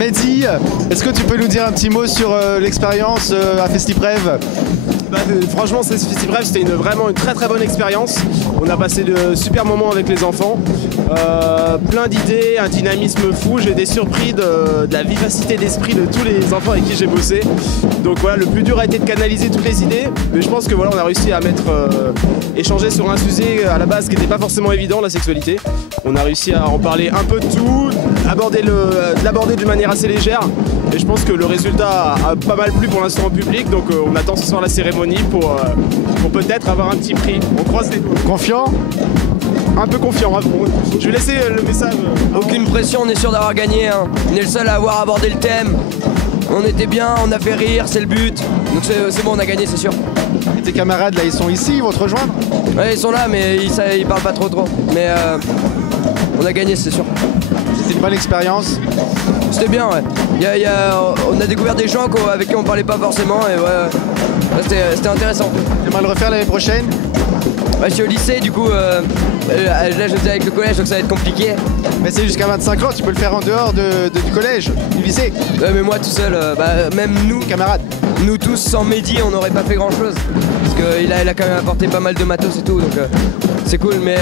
Mehdi, est-ce que tu peux nous dire un petit mot sur l'expérience à FestiPrev? Franchement, FestiPrev, c'était vraiment une très bonne expérience. On a passé de super moments avec les enfants. Plein d'idées, un dynamisme fou. J'ai été surpris de la vivacité d'esprit de tous les enfants avec qui j'ai bossé. Donc voilà, le plus dur a été de canaliser toutes les idées. Mais je pense que voilà, on a réussi à échanger sur un sujet à la base qui n'était pas forcément évident, la sexualité. On a réussi à en parler un peu de tout, l'aborder d'une manière assez légère. Et je pense que le résultat a pas mal plu pour l'instant au public. Donc on attend ce soir la cérémonie pour peut-être avoir un petit prix. On croise les doigts. Confiant? Un peu confiant. Je vais laisser le message. Aucune pression, on est sûr d'avoir gagné. Hein. On est le seul à avoir abordé le thème. On était bien, on a fait rire, c'est le but. Donc c'est bon, on a gagné, c'est sûr. Et tes camarades là, ils sont ici, ils vont te rejoindre? Ouais, ils sont là, mais ils parlent pas trop. Mais on a gagné, c'est sûr. C'était une bonne expérience? C'était bien, ouais. On a découvert des gens avec qui on parlait pas forcément et ouais, c'était intéressant. Tu aimerais le refaire l'année prochaine? Ouais, je suis au lycée, du coup, là je faisais avec le collège, donc ça va être compliqué. Mais c'est jusqu'à 25 ans, tu peux le faire en dehors du collège, du lycée. Ouais, mais moi tout seul, même nous, camarades, nous tous sans Mehdi, on n'aurait pas fait grand chose. Parce qu'il a quand même apporté pas mal de matos et tout, donc c'est cool, mais...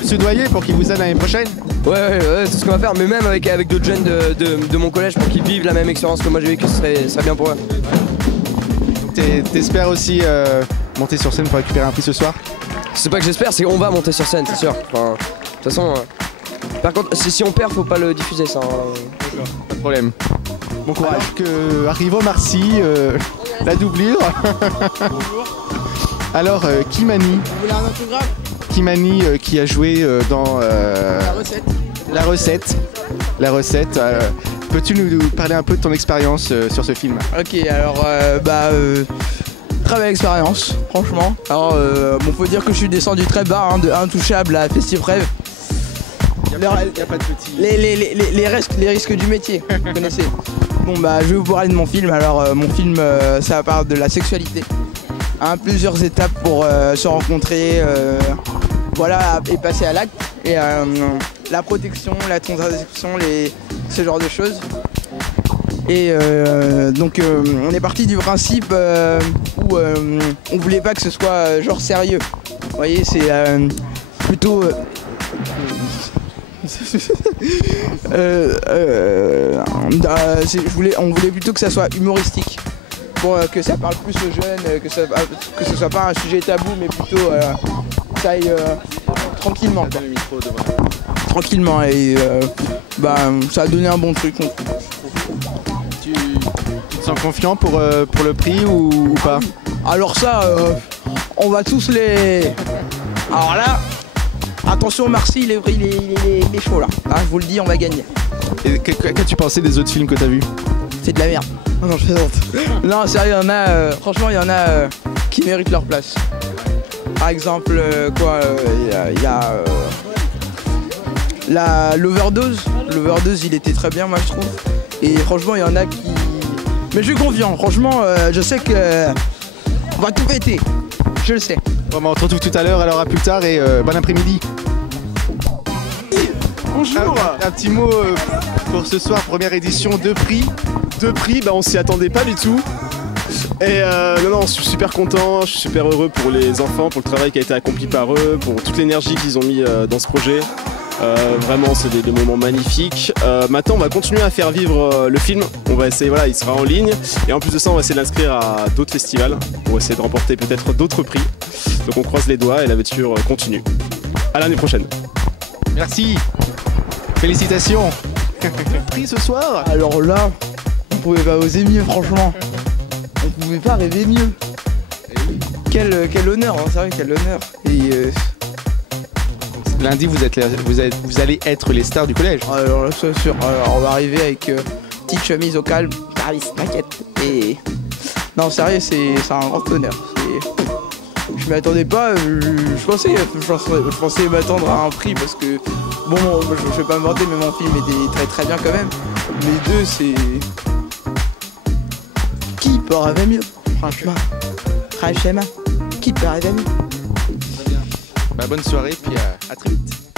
Monsieur Doyer pour qu'il vous aide l'année prochaine? Ouais, c'est ce qu'on va faire, mais même avec d'autres jeunes de mon collège pour qu'ils vivent la même expérience que moi j'ai vécu, ce serait bien pour eux. T'espères aussi monter sur scène pour récupérer un prix ce soir? C'est pas que j'espère, c'est qu'on va monter sur scène, c'est sûr. Enfin, de toute façon, par contre, si on perd, faut pas le diffuser, ça. Hein. Pas de problème. Bon courage. Alors que Arrivo Marcy, la doublure. Bonjour. Alors, Kimani. Vous voulez un autographe? Kimani qui a joué dans La recette. Peux-tu nous parler un peu de ton expérience sur ce film? Ok, alors très belle expérience, franchement. Alors faut dire que je suis descendu très bas, hein, de Intouchable à FestiPrev. Il n'y a pas de petit. Les risques du métier, vous connaissez. Bon je vais vous parler de mon film. Alors mon film ça parle de la sexualité. Hein, plusieurs étapes pour se rencontrer, voilà, et passer à l'acte. Et la protection, la contraception, ce genre de choses. Et donc on est parti du principe où on voulait pas que ce soit genre sérieux. Vous voyez, c'est plutôt... on voulait plutôt que ça soit humoristique. Pour que ça parle plus aux jeunes, que ce soit pas un sujet tabou, mais plutôt ça aille tranquillement. Tranquillement, et ça a donné un bon truc. Tu te sens confiant pour le prix ou pas? Alors ça, on va tous les... Alors là, attention, Marcy, il est chaud là. Ah, je vous le dis, on va gagner. Et qu'as-tu pensé des autres films que t'as vus? C'est de la merde. Non, je plaisante. Non, sérieux, il y en a... franchement, il y en a qui méritent leur place. Par exemple, il y a l'Overdose. L'Overdose, il était très bien, moi, je trouve. Et franchement, il y en a qui... Mais je suis confiant, franchement, je sais que... on va tout péter. Je le sais. Bon, on se retrouve tout à l'heure, alors à plus tard et bon après-midi. Bonjour. Un petit mot pour ce soir, première édition, 2 prix. 2 prix, on s'y attendait pas du tout. Et non, je suis super content, je suis super heureux pour les enfants, pour le travail qui a été accompli par eux, pour toute l'énergie qu'ils ont mis dans ce projet. Vraiment, c'est des moments magnifiques. Maintenant, on va continuer à faire vivre le film. On va essayer, voilà, il sera en ligne. Et en plus de ça, on va essayer de l'inscrire à d'autres festivals pour essayer de remporter peut-être d'autres prix. Donc on croise les doigts et l'aventure continue. À l'année prochaine. Merci. Félicitations. Prix ce soir. Alors là, on pouvait pas oser mieux, franchement. On pouvait pas rêver mieux. Quel honneur, hein, c'est vrai, quel honneur. Et lundi, vous allez être les stars du collège. Alors là, c'est sûr. Alors, on va arriver avec petite chemise au calme, service, t'inquiète. Et non, sérieux, c'est un grand honneur. Je m'y attendais pas. Je pensais m'attendre à un prix parce que bon, je vais pas me vanter, mais mon film était très très bien quand même. Les deux, c'est qui peut rêver mieux, franchement. Qui peut rêver mieux. Bonne soirée, puis à très vite.